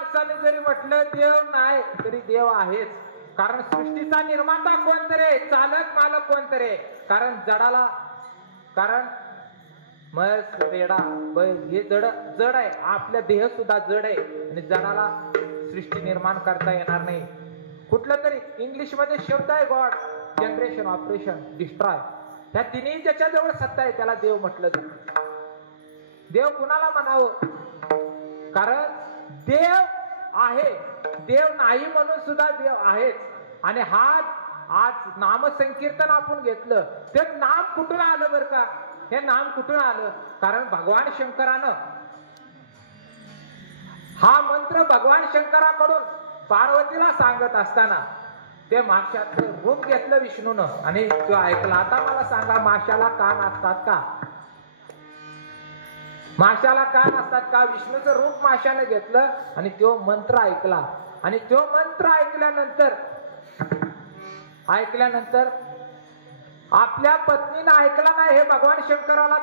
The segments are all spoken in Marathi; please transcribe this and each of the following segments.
माणसाने जरी म्हटलं देव नाही तरी देव आहेच. कारण सृष्टीचा निर्माता कोणतरी आहे, चालक मालक कोणतरी आहे. कारण जडाला, कारण म्हस रेडा बैल हे जड आहे. आपल्या देह सुद्धा जड आहे आणि जडाला सृष्टी निर्माण करता येणार नाही. कुठलं तरी इंग्लिश मध्ये शब्द आहे गॉड, जनरेशन, ऑपरेशन, डिस्ट्रॉय. ह्या तिन्ही ज्याच्याजवळ सत्ता आहे त्याला देव म्हटलं जातं. देव कुणाला म्हणावं? कारण देव आहे, देव नाही म्हणून सुद्धा देव आहेच. आणि हा आज नामसंकीर्तन आपण घेतलं, ते नाम कुठून आलं बरं का? हे नाम कुठून आलं? कारण भगवान शंकरानं हा मंत्र भगवान शंकराकडून पार्वतीला सांगत असताना ते माशाचं रूप घेतलं विष्णूनं आणि तो ऐकला. आता मला सांगा, माशाला कान असतात का? माशाला कान असतात का? विष्णूचं रूप माशाने घेतलं आणि तो मंत्र ऐकला. आणि तो मंत्र ऐकल्यानंतर आपल्या पत्नीनं ऐकला नाही हे भगवान शंकराला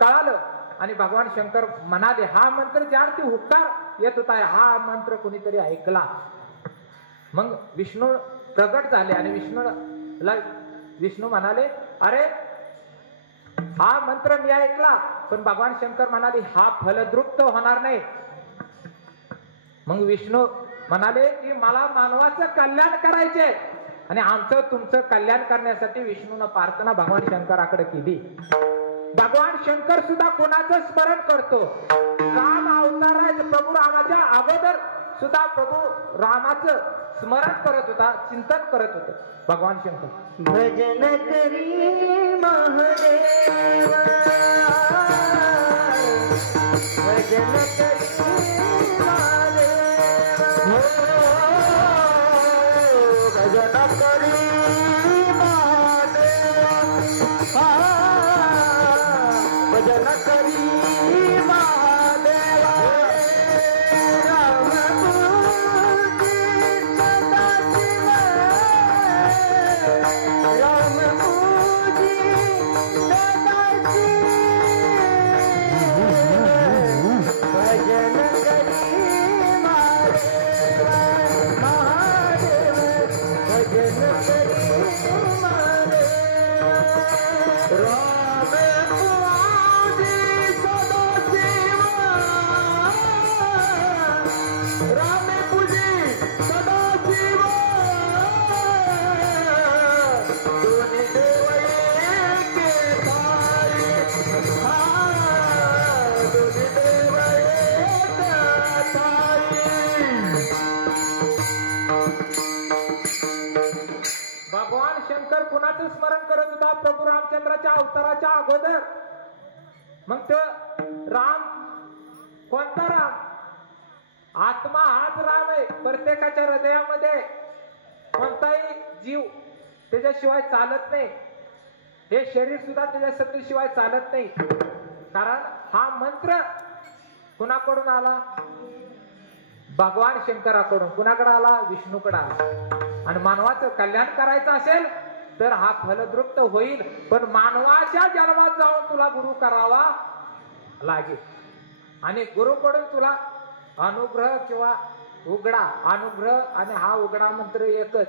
कळालं. आणि भगवान शंकर म्हणाले, हा मंत्र ज्यार्थी हुक्कार येत होता हा मंत्र कोणीतरी ऐकला. मग विष्णू प्रगट झाले आणि विष्णू म्हणाले, अरे हा मंत्र मी ऐकला. पण भगवान शंकर म्हणाले, हा फलद्रुप्त होणार नाही. मग विष्णू म्हणाले की मला मानवाचं कल्याण करायचे आणि आमचं तुमचं कल्याण करण्यासाठी विष्णूनं प्रार्थना भगवान शंकराकडे केली. भगवान शंकर सुद्धा कोणाचं स्मरण करतो? राम अवतार आहे, प्रभू रामाच्या अगोदर सुद्धा प्रभू रामाचं स्मरण करत होता, चिंतन करत होत भगवान शंकर. भजन करी महादेव, भजन करी महादेव, भजन करी महादेव, भजन करी महादेव. भगवान शंकर कुणाचं स्मरण करत होता? प्रभू रामचंद्राच्या अवताराच्या अगोदर. मग तो राम कोणता राम? आत्मा हाच राम आहे. प्रत्येकाच्या हृदयामध्ये कोणताही जीव त्याच्याशिवाय चालत नाही. हे शरीर सुद्धा त्याच्या सत्तेशिवाय चालत नाही. कारण हा मंत्र कुणाकडून आला? भगवान शंकराकडून. कुणाकडे आला? विष्णूकडे आला. आणि मानवाचं कल्याण करायचं असेल तर हा फलद्रुप्त होईल. पण मानवाच्या जन्मात जाऊन तुला गुरु करावा लागेल. आणि गुरुकडून तुला अनुग्रह किंवा उघडा, अनुग्रह आणि हा उघडा मंत्र एकच,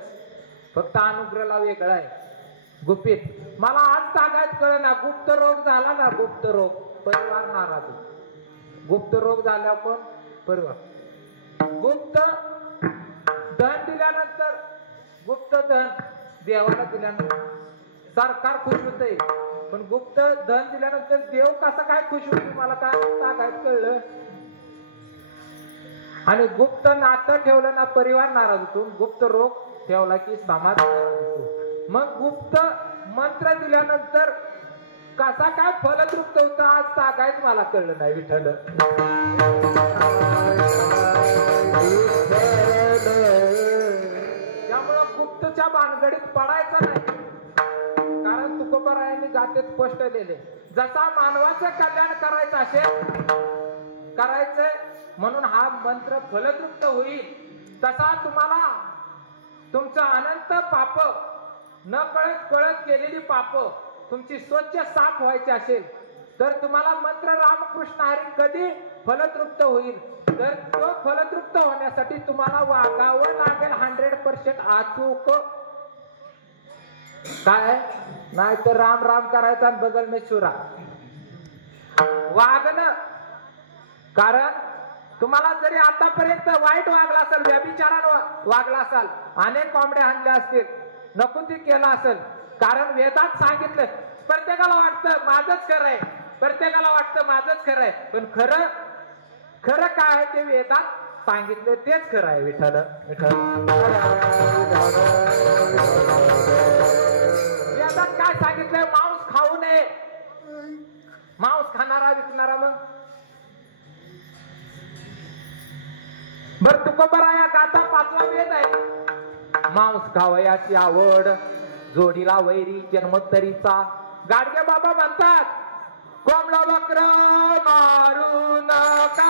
फक्त अनुग्रहाला वेगळा आहे. गुपित मला आज सांगायच कळ ना. गुप्त रोग झाला ना, गुप्त रोग, परिवार नाराज. गुप्त रोग झाला पण परिवार. गुप्त धन दिल्यानंतर, गुप्त धन देवाला दिल्यानंतर सरकार खुश होते. पण गुप्त धन दिल्यानंतर देव कसा काय खुश होतो मला काय सांगायचं कळलं. आणि गुप्त नातं ठेवलं ना परिवार नाराज होतो. गुप्त रोग ठेवला की समाज नाराज होतो. मग गुप्त मंत्र दिल्यानंतर कसा काय फलद्रुप्त होता आज सांगायचं मला कळलं नाही. विठ्ठल त्यामुळं गुप्तच्या भानगडीत पडायचं नाही. कारण तुकोबरायांनी गातेत स्पष्ट लिहिले, जसा मानवाचं कल्याण करायचं असेल करायचंय म्हणून हा मंत्र फलद्रुप्त होईल, तसा तुम्हाला तुमचं अनंत पाप, न कळत कळत केलेली पाप तुमची स्वच्छ साफ व्हायची असेल तर तुम्हाला मंत्र रामकृष्ण हरी कधी फलतृप्त होईल. तर तो फलतृप्त होण्यासाठी तुम्हाला वागावं लागेल 100% अचूक. काय नाही तर राम राम करायचा आणि बगल में चुरा वागणं. कारण तुम्हाला जरी आतापर्यंत वाईट वागला असेल, व्यभिचारानं वागला असाल, अनेक कोंबड्या आणल्या असतील, नको ती केला असेल, कारण वेदात सांगितलं प्रत्येकाला वाटतं माझंच खरं आहे, प्रत्येकाला वाटतं माझंच खरं आहे, पण खरं खरं काय आहे ते वेदात सांगितलं तेच खरं आहे. विठ्ठल विठ्ठल वेदात काय सांगितलंय? मांस खाऊ नये. मांस खाणारा विकणारा मग बर तुकोबरा या गाथा 5वा वेद आहे. मांस खावयाची आवड जोडीला वैरी जन्मोत्तरीचा. गाडगे बाबा म्हणतात कोंबडा बकर मारू नका.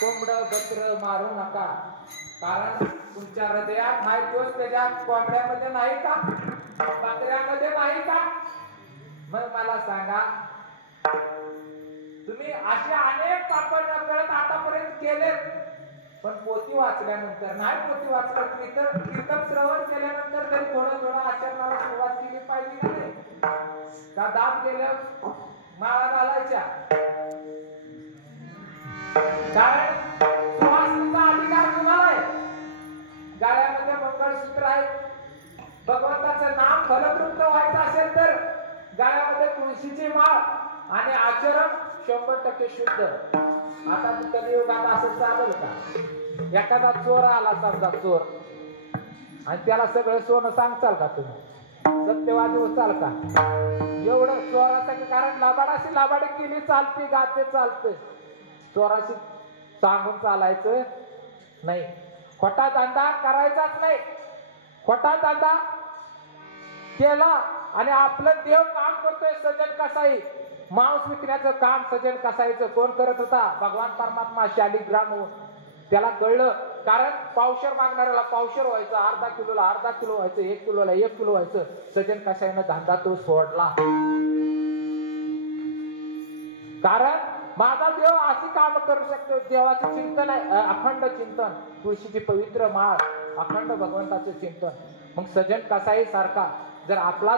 कोंबड बकर मारू नका. कारण तुमच्या हृदयात नाही तोच त्याच्या कोंबड्यामध्ये नाही का, बकऱ्यामध्ये नाही का? मग मला सांगा, तुम्ही असे अनेक पाप नकळत आतापर्यंत केले, पण पोथी वाचल्यानंतर नाही, पोथी वाचलं कीर्तन श्रवण केल्यानंतर तरी थोडं थोडं आचरणाला सुरुवात केली पाहिजे का नाही? का दाब गेल्यावर माळा घालायच्या? कारण सुवासिनीचा अधिकार कुणाला आहे? गळ्यामध्ये मंगळसूत्र आहे. भगवंताचं नाम फलतृप्त व्हायचं असेल तर गळ्यामध्ये तुळशीची माळ आणि आचरण 100% शुद्ध. आता कलियुगात असं चालेल का? एखादा चोर आला, समजा चोर, आणि त्याला सगळं सोनं सांगचाल का तुम्ही? सत्यवादी होचाल का? एवढं चोरासाठी, कारण लाबाडाशी लाबाडी केली चालते, गाते चालते, चोराशी सांगून चालायचं नाही. खोटा धंदा करायचाच नाही. खोटा धंदा केला आणि आपलं देव काम करतोय सजन कसाई. मांस विकण्याचं काम सजन कसाईचं कोण करत होता? भगवान परमात्मा शालिग्राम. त्याला कळलं, कारण पावशेर मागणाऱ्याला पावशेर व्हायचं, अर्धा किलोला अर्धा किलो व्हायचं, 1 किलोला 1 किलो व्हायचं. सजन कसाईनं धंदा तो सोडला. कारण माझा देव अशी काम करू शकतो. देवाचं चिंतन आहे, अखंड चिंतन, तुळशीची पवित्र माळ, अखंड भगवंताचे चिंतन. मग सजन कसाई सारखा जर आपला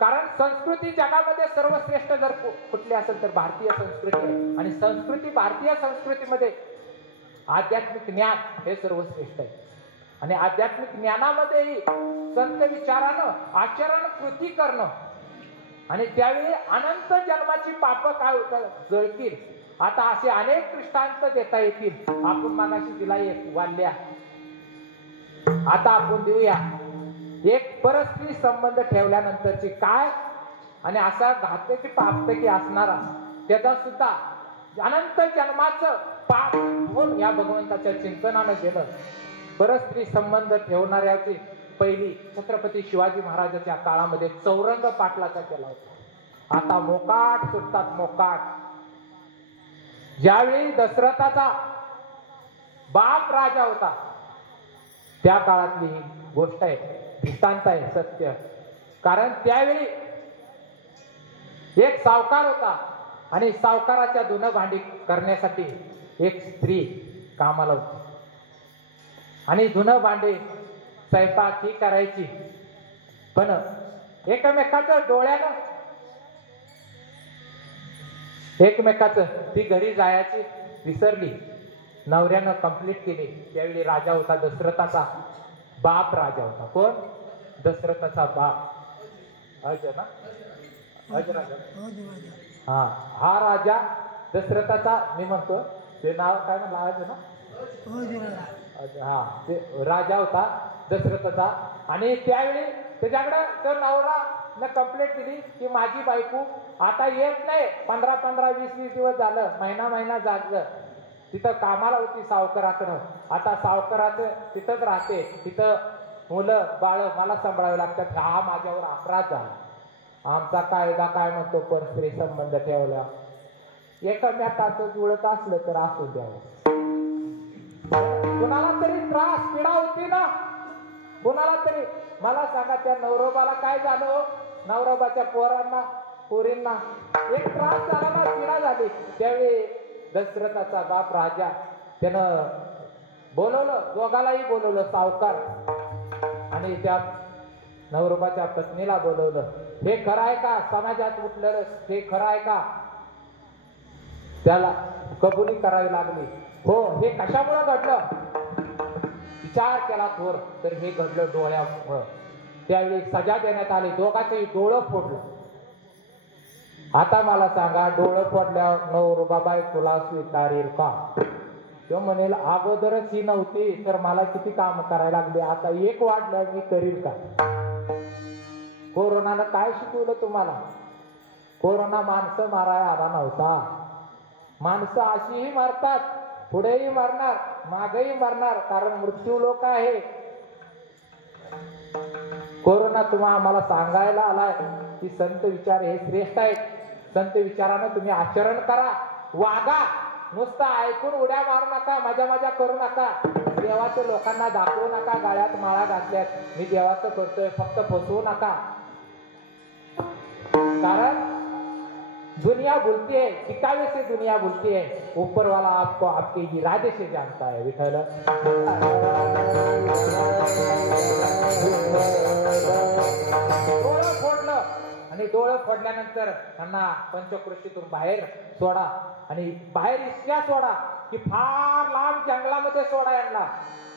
कारण संस्कृती जगामध्ये सर्वश्रेष्ठ जर कुठली असेल तर भारतीय संस्कृती आहे. आणि संस्कृती, भारतीय संस्कृतीमध्ये आध्यात्मिक ज्ञान हे सर्वश्रेष्ठ आहे. आणि आध्यात्मिक ज्ञानामध्येही संत विचारानं आचरण कृती करणं, आणि त्यावेळी अनंत जन्माची पाप काय होतात जळतील. आता असे अनेक दृष्टांत देता येतील. आपण मागाशी दिला एक वाल्या, आता आपण देऊया एक परस्त्री संबंध ठेवल्यानंतरची काय, आणि असा घातकी पापपैकी असणारा त्याचा सुद्धा अनंत जन्माचं पाप होऊन या भगवंताच्या चिंतनानं गेलं. परस्त्री संबंध ठेवणाऱ्याची पहिली छत्रपती शिवाजी महाराजांच्या काळामध्ये चौरंग पाटलाचा केला होता. आता मोकाट सुटतात, मोकाट. ज्यावेळी दशरथाचा बाप राजा होता त्या काळातली ही गोष्ट आहे, दृष्टांत आहे, सत्य. कारण त्यावेळी एक सावकार होता आणि सावकाराच्या धुणं भांडी करण्यासाठी एक स्त्री कामाला होती. आणि धुणं भांडी स्वयंपाक ही करायची, पण एकमेकाचं डोळ्यानं एकमेकाचं ती घरी जायची विसरली. नवऱ्यानं कंप्लीट केली. त्यावेळी राजा होता दशरथाचा बाप राजा होता. कोण? दशरथाचा बाप अज ना, अज राजा. हा राजा दशरथाचा, मी म्हणतो ते नाव काय म्हणलं, अज ना, हा, ते राजा होता दशरथाचा. आणि त्यावेळी त्याच्याकडे तो नवरा न कंप्लेंट दिली की माझी बायको आता येत नाही, 15-15, 20-20 दिवस झालं, महिना जागलं. तिथं कामाला होती सावकाराकडं. आता सावकाराचं तिथंच राहते. तिथं मुलं बाळ मला सांभाळावे लागतात. हा माझ्यावर अपराध झाला. आमचा कायदा काय म्हणतो, परस्त्री संबंध ठेवला एकमेकाचं जुळत असलं तर असू द्यावं. कुणाला तरी त्रास पीडा होती ना, कुणाला तरी. मला सांगा त्या नवरोबाला काय झालं, नवरोबाच्या पोरांना पोरींना एक त्रास झाला ना, पीडा झाली. त्यावेळी दशरथाचा बाप राजा त्यानं बोलवलं, दोघालाही बोलवलं, सावकार आणि त्या नवरोबाच्या पत्नीला बोलवलं. हे खरं आहे का, समाजात उठलेलं हे खरं आहे का? त्याला कबुली करावी लागली. हो, हे कशामुळे घडलं विचार केला थोर, तर हे घडलं डोळ्यामुळं. त्यावेळी सजा देण्यात आली, दोघांचेही डोळं फोडलं. आता मला सांगा, डोळं फोडल्यावर नवरोबाबाई तुला स्वीकारेल का? तो म्हणेल अगोदरच ही नव्हती तर मला किती काम करायला लागले, आता एक वाढलं मी करील का? कोरोनानं काय शिकवलं तुम्हाला? कोरोना माणसं मारायला आला नव्हता. माणसं अशीही मरतात, पुढेही मरणार, मागेही मरणार, कारण मृत्यू लोक आहे. कोरोना तुम्हाला आम्हाला सांगायला आलाय की संत विचार हे श्रेष्ठ आहेत. संत विचारानं तुम्ही आचरण करा, वागा. नुसतं ऐकून उड्या मारू नका, मजा करू नका. देवाचं लोकांना दाखवू नका, गाळ्यात माळा घातल्यात मी देवाचं करतोय, फक्त फसवू नका. कारण दुनिया बोलती है, दिखावे से दुनिया बोलती है, ऊपर वाला आपको आपके इरादे से जानता है. विठ्ठल डोळं फोडलं आणि डोळं फोडल्यानंतर त्यांना पंचक्रोशीतून बाहेर सोडा. आणि बाहेर इतक्या सोडा की फार लांब जंगलामध्ये सोडा यांना.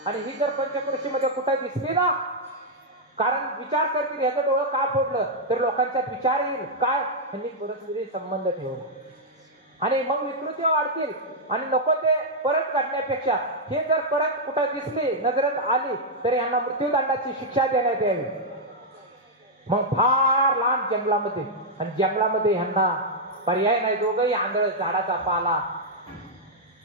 आणि ही जर पंचक्रोशीमध्ये कुठे दिसली ना, कारण विचार करतील ह्याचं डोळं का फोडलं, तर लोकांच्यात विचार येईल काय त्यांनी परस्परी संबंध ठेवला. आणि मग विकृती वाढतील. आणि नको ते परत काढण्यापेक्षा हे जर परत कुठं दिसली, नजरेत आली, तर यांना मृत्यूदंडाची शिक्षा देण्यात यावी. मग फार लांब जंगलामध्ये, आणि जंगलामध्ये ह्यांना पर्याय नाही. दोघंही आंधळ झाडाचा पाला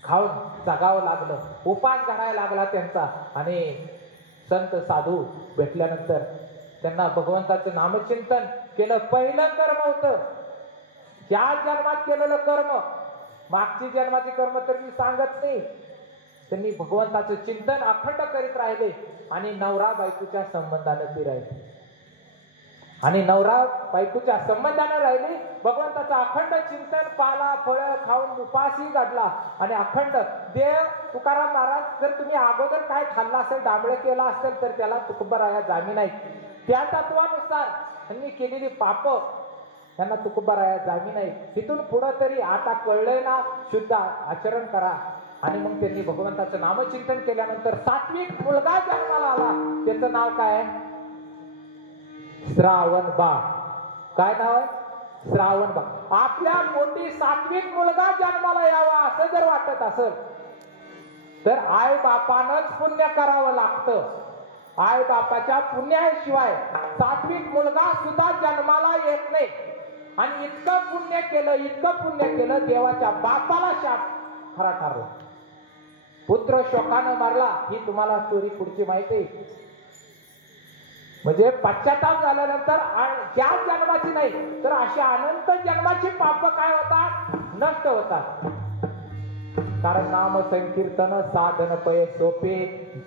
खाऊन जगावं लागलं, उपास करायला लागला त्यांचा. आणि संत साधू भेटल्यानंतर त्यांना भगवंताचं नामचिंतन केलं. पहिलं कर्म होतं या जन्मात केलेलं कर्म, मागची जन्माचे कर्म तर मी सांगत नाही. त्यांनी भगवंताचं चिंतन अखंड करीत राहिले. आणि नवरा बायकोच्या संबंधाने ती राहिली. आणि नवरा बायकोच्या संबंधाने राहिली. भगवंताचं अखंड चिंतन, पाला फळ खाऊन उपासही घडला. आणि अखंड देव तुकाराम महाराज, जर तुम्ही अगोदर काय खाल्लं असेल, डांबळे केला असेल, तर त्याला तुकोबाराया जामीन आहे. त्या तत्वानुसार त्यांनी केलेली पाप त्यांना तुकोबाराया जामीन आहे. तिथून पुढं तरी आता कळलंय ना, शुद्ध आचरण करा. आणि मग त्यांनी भगवंताचं नामचिंतन केल्यानंतर सात्विक मुलगा जन्माला आला. त्याचं नाव काय आहे? श्रावण बा. काय नाव आहे? श्रावण बा. आपल्या पोटी सात्विक मुलगा जन्माला यावा असं जर वाटत असेल तर आई बापानंच पुण्य करावं लागतं. आई बापाच्या पुण्याशिवाय सात्विक मुलगा सुद्धा जन्माला येत नाही. आणि इतकं पुण्य केलं, देवाच्या बापाला शाप खरा ठरला. पुत्र शोकानं मारला. ही तुम्हाला स्टोरी पुढची माहिती आहे. म्हणजे पश्चाताप झाल्यानंतर त्या जन्माची नाही तर अशा अनंत जन्माची पाप काय होतात? नष्ट होतात. कारण नाम संकीर्तन साधन पय सोपे,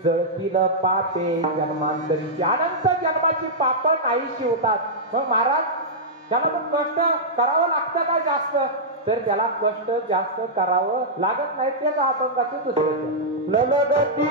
जळतील पापे जन्मांतरीची. अनंत जन्माची पाप नाहीशी होतात. मग महाराज त्याला मग कष्ट करावं लागतं का जास्त? तर त्याला कष्ट जास्त करावं लागत नाही. ते का अपंगाचे दुसरे ललगती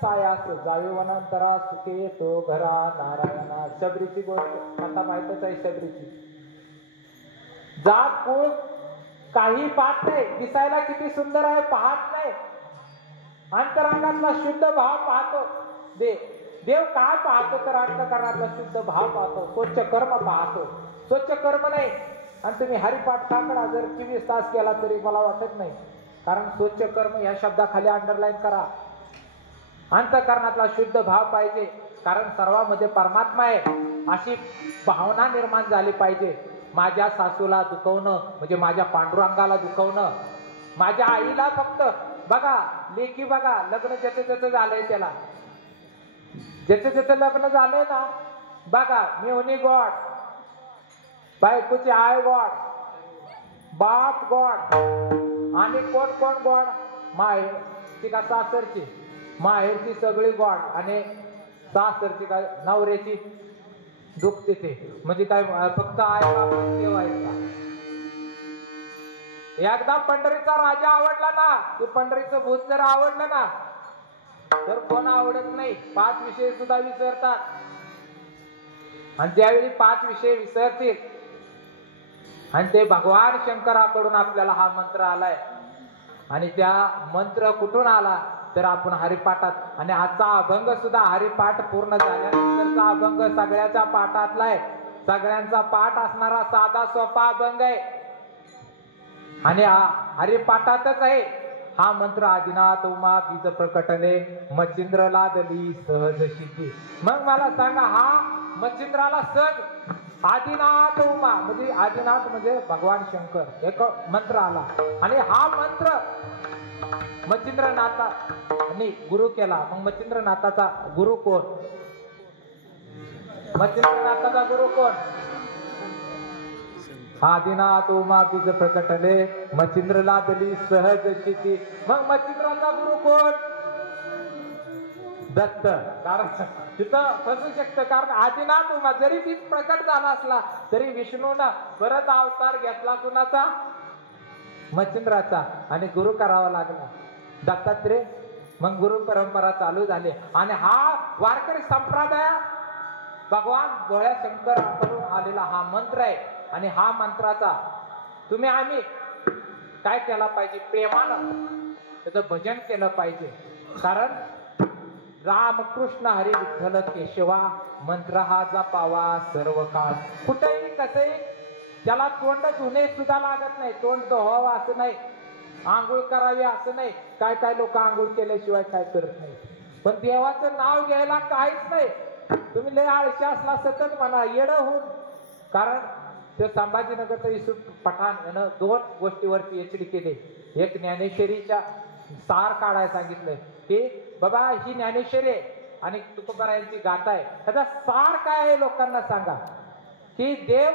सायास जावे वनांतरा सुखे येतो घरा नारायणा. शबरीची गोष्ट आता माहितच आहे. शबरीची जात कुळ काही पाहत नाही, दिसायला किती सुंदर आहे पाहत नाही, अंतरांगातला शुद्ध भाव पाहतो. देव काय पाहतो तर अंतकरणातला शुद्ध भाव पाहतो, स्वच्छ कर्म पाहतो. स्वच्छ कर्म नाही आणि तुम्ही हरिपाठ काकडा जर 24 तास केला तरी मला वाटत नाही. कारण स्वच्छ कर्म या शब्दाखाली अंडरलाईन करा. अंतकरणातला शुद्ध भाव पाहिजे, कारण सर्वांमध्ये परमात्मा आहे अशी भावना निर्माण झाली पाहिजे. माझ्या सासूला दुखवणं म्हणजे माझ्या पांडुरंगाला दुखवणं. माझ्या आईला फक्त बघा, लेकी बघा, लग्न ज्याचं ज्याचं झालंय त्याला, ज्याचं ज्याचं लग्न झालंय ना बघा, मेहुणी गॉड, बायकोची आई गॉड, बाप गॉड आणि कोण कोण गॉड, माहेर ती का सासरची, माहेरची सगळी गॉड आणि सासरची काय नवऱ्याची दुखते ते म्हणजे काय फक्त आई बाप देव आहेत का? एकदा पंढरीचा राजा आवडला ना, ते पंढरीचं भूत जर आवडलं ना तर कोण आवडत नाही. 5 विषय सुद्धा विसरतात आणि ज्यावेळी 5 विषय विसरतील आणि ते भगवान शंकराकडून आपल्याला हा मंत्र आलाय आणि त्या मंत्र कुठून आला तर आपण हरिपाठात. आणि आजचा अभंग सुद्धा हरिपाठ पूर्ण झाल्यानंतरचा अभंग सगळ्याच्या पाठातला आहे. सगळ्यांचा पाठ असणारा साधा सोपा अभंग आहे आणि हरिपाठातच आहे हा मंत्र. आदिनाथ उमा बीज प्रकटले मच्छिंद्र लादली सहज शिकी. मग मला सांगा, हा मच्छिंद्राला सहज आदिनाथ उमा म्हणजे आदिनाथ म्हणजे भगवान शंकर एक मंत्र आला आणि हा मंत्र मच्छिंद्रनाथांनी गुरु केला. मग मच्छिंद्रनाथाचा गुरु कोण? मच्छिंद्रनाथाचा गुरु कोण? आदिनाथ उमा बीज प्रकटले मच्छिंद्र लादली सहज शिकी. मग मच्छिंद्राचा गुरु कोण? दत्त. कारण तिथं फसू शकतं, कारण आदिनाथ उमा जरी ती प्रकट झाला असला तरी विष्णूनं परत अवतार घेतला कुणाचा? मच्छिंद्राचा आणि गुरु करावा लागला दत्तात्रय. मग गुरु परंपरा चालू झाली आणि हा वारकरी संप्रदाय भगवान भोळ्या शंकराकडून आलेला हा मंत्र आहे. आणि हा मंत्राचा तुम्ही आम्ही काय केला पाहिजे? प्रेमानं त्याचं भजन केलं पाहिजे. कारण रामकृष्ण हरी विठ्ठल केशवा मंत्र हा जपावा सर्व काळ. कुठेही कसंही त्याला तोंड धुणे सुद्धा लागत नाही, तोंड धुवावं असं नाही, आंघोळ करावी असं नाही. काय काय लोक आंघोळ केल्याशिवाय काय करत नाही. पण देवाचं नाव घ्यायला काहीच नाही. तुम्ही लय आळशी असला सतत म्हणा येडं होऊन. कारण ते संभाजीनगरचं युसूफ पठाण यानं 2 गोष्टीवरती एचडी केले. एक ज्ञानेश्वरीच्या सार काढायला सांगितलंय की बाबा ही ज्ञानेश्वरी आहे आणि तुकोबारायांची गाथा आहे, त्याचा सार काय आहे लोकांना सांगा. की देव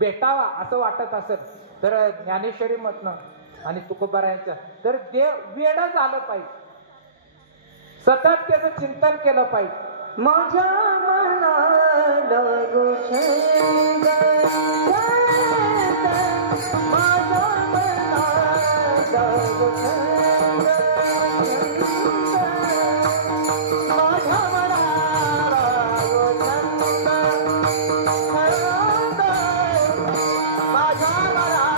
भेटावा असं वाटत असेल तर ज्ञानेश्वरी मधनं आणि तुकोबारायांच्या तर देव वेड झालं पाहिजे, सतत त्याचं चिंतन केलं पाहिजे. माझ्या मनाला गुंछंद माझ्या मनाला गुंछंद माझ्या मनाला गुंछंद माझ्या मनाला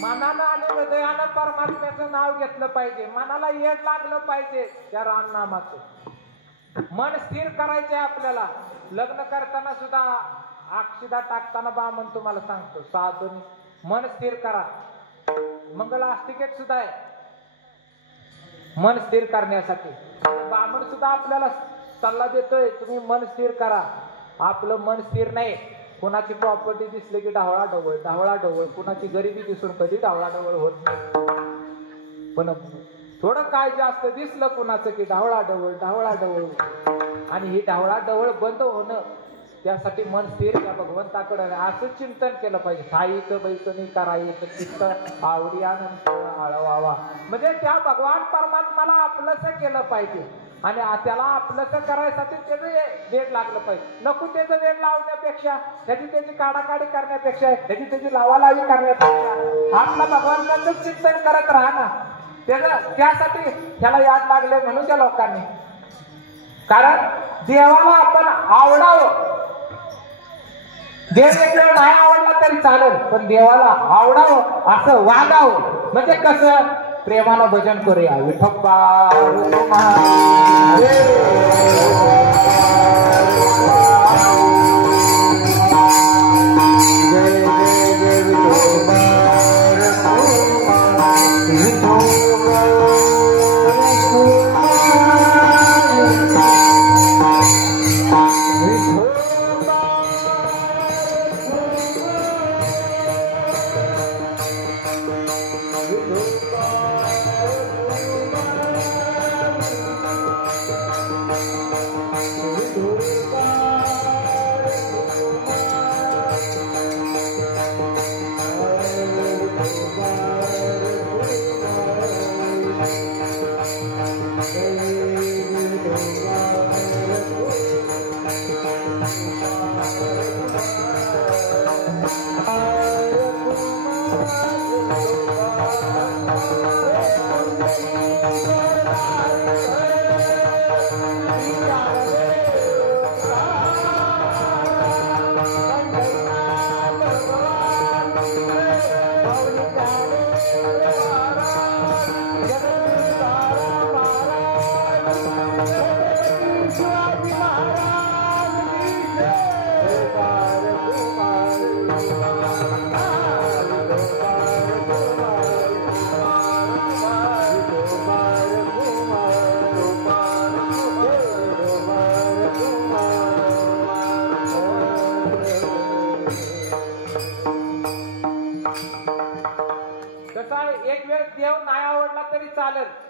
मनानं आणि हृदयानं परमात्म्याचं नाव घेतलं पाहिजे. मनाला येड लागलं पाहिजे त्या रामनामाचं. मन स्थिर करायचंय आपल्याला. लग्न करताना सुद्धा अक्षदा टाकताना बामण तुम्हाला सांगतो साधून मन स्थिर करा. मंगलाष्टिकेत सुद्धा आहे मन स्थिर करण्यासाठी. बामण सुद्धा आपल्याला सल्ला देतोय तुम्ही मन स्थिर करा. आपलं मन स्थिर नाही. कोणाची प्रॉपर्टी दिसली की ढवळाढवळ ढवळाढवळ, कोणाची गरिबी दिसून कधी ढवळाढवळ होत नाही. पण थोडं काय जास्त दिसलं कुणाचं की ढवळाढवळ ढवळाढवळ, आणि ही ढवळाढवळ बंद होणं त्यासाठी मन स्थिर त्या भगवंताकडे असं चिंतन केलं पाहिजे. साईचं बैसनी करायचं चित्त आवडी आनंद आळवावा, म्हणजे त्या भगवान परमात्माला आपलंसं केलं पाहिजे आणि त्याला आपलंसं करायसाठी त्याचं वेळ लागलं पाहिजे. नको त्याचं वेळ लावण्यापेक्षा, त्याची काढाकाढी करण्यापेक्षा, त्याची लावालावी करण्यापेक्षा आपला भगवंताचं चिंतन करत राहा ना. त्यासाठी त्याला याद लागले म्हणून त्या लोकांनी, कारण देवाला आपण आवडावं. देव एक वेळ नाही आवडला तरी चालेल, पण देवाला आवडावं असं वागावं. म्हणजे कसं, प्रेमानं भजन करूया. विठोबा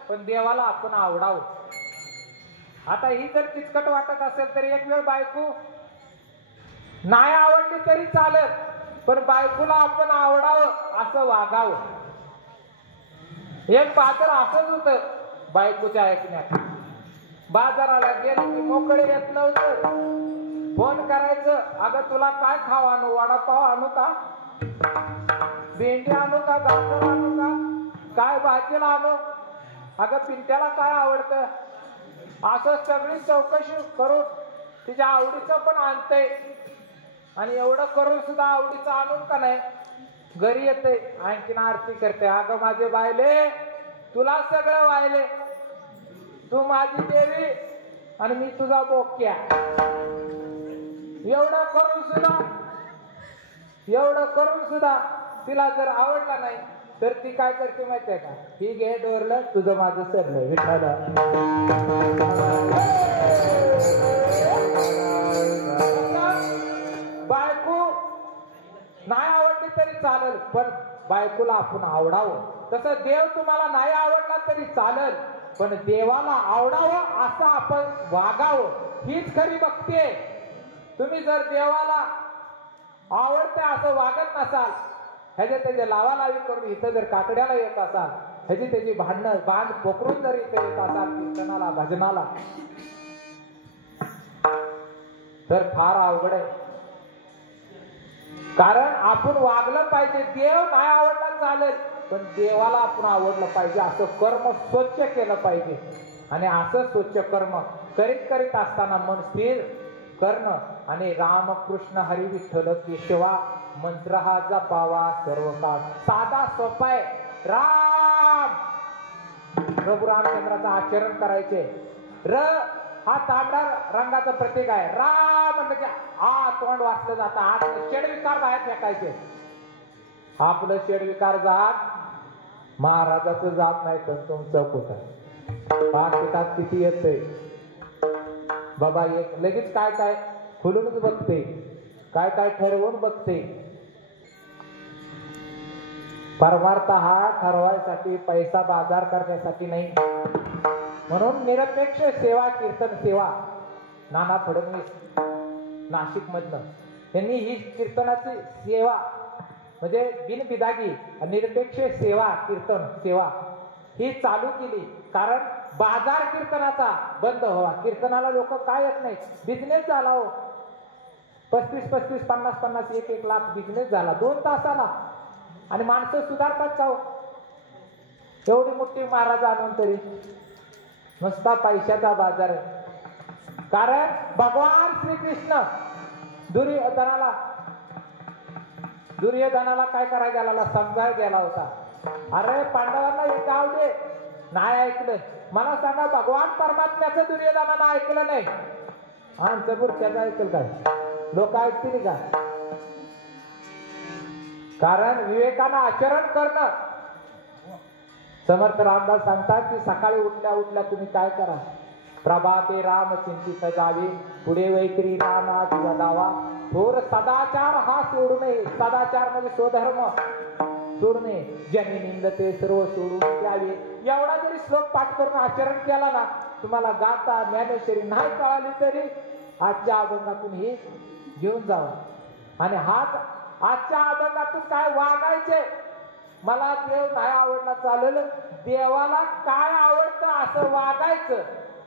पण देवाला आपण आवडावं. आता ही जर किचकट वाटत असेल तर एक वेळ बायको नाही आवडली तरी चालेल, पण बायकोला आपण आवडावं असं वागावं. एक बाजार असंच होतं बायकोच्या ऐकण्यात. बाजाराला गेले की मोकळे येत नव्हतं. फोन करायचं, अगं तुला काय खाऊ आणू, वडापाव आणू का, भेंडी आणू का, गाजर आणू का, काय भाजीला आणू, अगं पिंट्याला काय आवडतं, असं सगळी चौकशी करून तिच्या आवडीचं पण आणते. आणि एवढं करून सुद्धा आवडीचं आणून का नाही घरी येते, आणखीन आरती करते. अगं माझे बायले, तुला सगळं वाहिले, तू माझी देवी आणि मी तुझा बोक्या. एवढं करून सुद्धा तिला जर आवडला नाही तर ती काय करते माहितीये का, ही घे डोरलं, तुझं माझं सरलं विठाला. बायको नाही आवडली तरी चालेल, पण बायकोला आपण आवडावं. तसं देव तुम्हाला नाही आवडला तरी चालेल, पण देवाला आवडावं असं आपण वागावं. हीच खरी भक्ती आहे. तुम्ही जर देवाला आवडते असं वागत नसाल, ह्याचे त्याचे लावालावी करून इथं जर काकड्याला येत असाल, ह्याची त्याची भांडणं बांध पोखरून जर इथे येत असाल कीर्तनाला भजनाला, तर फार अवघड आहे. कारण आपण वागलं पाहिजे. देव नाही आवडला चालेल, पण देवाला आपण आवडलं पाहिजे. असं कर्म स्वच्छ केलं पाहिजे. आणि असं स्वच्छ कर्म करीत असताना मन स्थिर करणं आणि रामकृष्ण हरी विठ्ठल केशवा मंत्र हा जपावा सर्व काळ. साधा सोपा आहे. राम, प्रभू रामचंद्राचं आचरण करायचे. र हा तांबडा रंगाचं प्रतीक आहे. राम म्हणलं की तोंड वाचलं जातं. आत षडविकार बाहेर फेकायचे. आपलं षडविकार जात महाराजाचं जात नाही, तर तुमचं कुठं पाकिटात किती येतंय बाबा. एक लगेच काय खुलूनच बघते, काय ठरवून बघते. परमार्थ हा ठरवायसाठी, पैसा बाजार करण्यासाठी नाही. म्हणून निरपेक्ष सेवा, कीर्तन सेवा, नाना फडणवीस नाशिक मधनं त्यांनी ही कीर्तनाची सेवा म्हणजे बिनबिदागी निरपेक्ष सेवा, कीर्तन सेवा ही चालू केली. कारण बाजार कीर्तनाचा बंद व्हावा. कीर्तनाला लोक काय येत नाही, बिझनेस झाला हो. 35-35, 50-50, 1-1 लाख बिझनेस झाला 2 तासाला. आणि माणसं सुधारतात का हो? एवढी मोठी महाराज आणून तरी नुसता पैशाचा बाजार आहे. कारण भगवान श्रीकृष्ण दुर्योधनाला काय करायला गेला, समजायला गेला होता. अरे पांडवांना हे गाव दे, नाही ऐकलं. मला सांगा, भगवान परमात्म्याचं दुर्योधनानं ऐकलं नाही, आमचं बुरख्याचं ऐकलं काय? लोक ऐकतील का? कारण विवेकानं आचरण करणं. समर्थ रामदास सांगतात की सकाळी उठल्या उठल्या तुम्ही काय करा, प्रभाते राम चिंतित जावे, पुढे वैकरी रामात वदावा, थोर सदाचार हा सोडू नये. सदाचार म्हणजे स्वधर्म सोडू नये, ज्यांनी निंदते सर्व सोडून द्यावे. एवढा जरी श्लोक पाठ करून आचरण केला ना, तुम्हाला गाता ज्ञानेश्वरी नाही कळाली तरी आजच्या अभंगातून हे घेऊन जावं. आणि हाच आजच्या अभंगातून काय वागायचे. मला देव नाही आवडला चालेल, देवाला काय आवडतं असं वागायचं.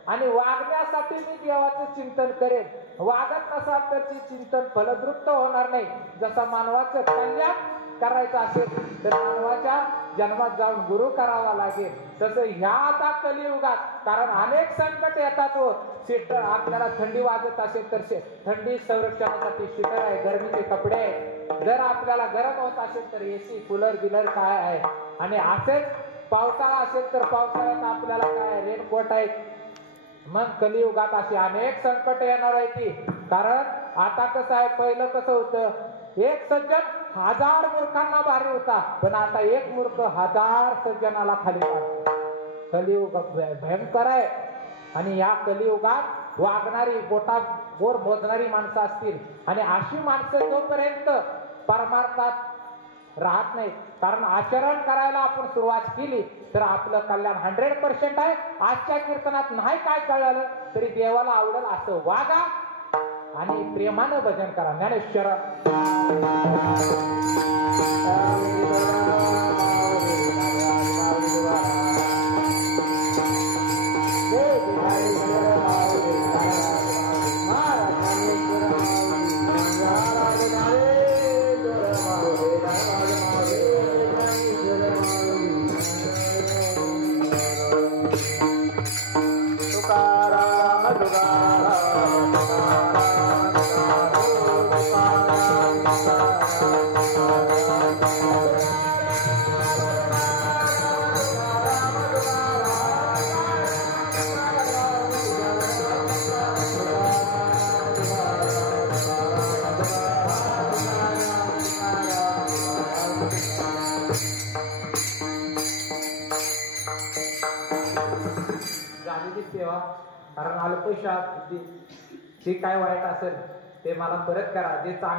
आणि वागण्यासाठी मी देवाचं चिंतन करेन. वागत नसाल तर ते चिंतन फलद्रुप्त होणार नाही. जसा मानवाचं कल्याण करायचं असेल तर मानवाच्या जन्मात जाऊन गुरु करावा लागेल. तसं ह्या आता कलियुगात, कारण अनेक संकट येतात हो. स्वेटर, आपल्याला थंडी वाजत असेल तर थंडी संरक्षणासाठी स्वेटर आहे, गरमीचे कपडे आहे. जर आपल्याला गरम होत असेल तर एसी, कूलर बिलर काय आहे. आणि असेच पावसाळा असेल तर पावसाळ्यात आपल्याला काय रेनकोट आहे. मग कलियुगात अशी अनेक संकट येणार आहे ती. कारण आता कसं आहे, पहिलं कसं होतं, एक सज्जन 1000 मूर्खांना भारी होता, पण आता एक मूर्ख 1000 सज्जनाला खाली पाडतो. कलियुग भयंकर आहे. आणि या कलियुगात वागणारी, बोटावर मोजणारी माणसं असतील. आणि अशी माणसं जोपर्यंत परमार्थात राहत नाही, कारण आचरण करायला आपण सुरुवात केली तर आपलं कल्याण 100% आहे. आजच्या कीर्तनात नाही काय कळलं तरी देवाला आवडेल असं वागा आणि प्रेमानं भजन करा. ज्ञानेश्वर झालेली सेवा. कारण अल्पशा जे काय वाईट असेल ते मला परत करा. जे चांगलं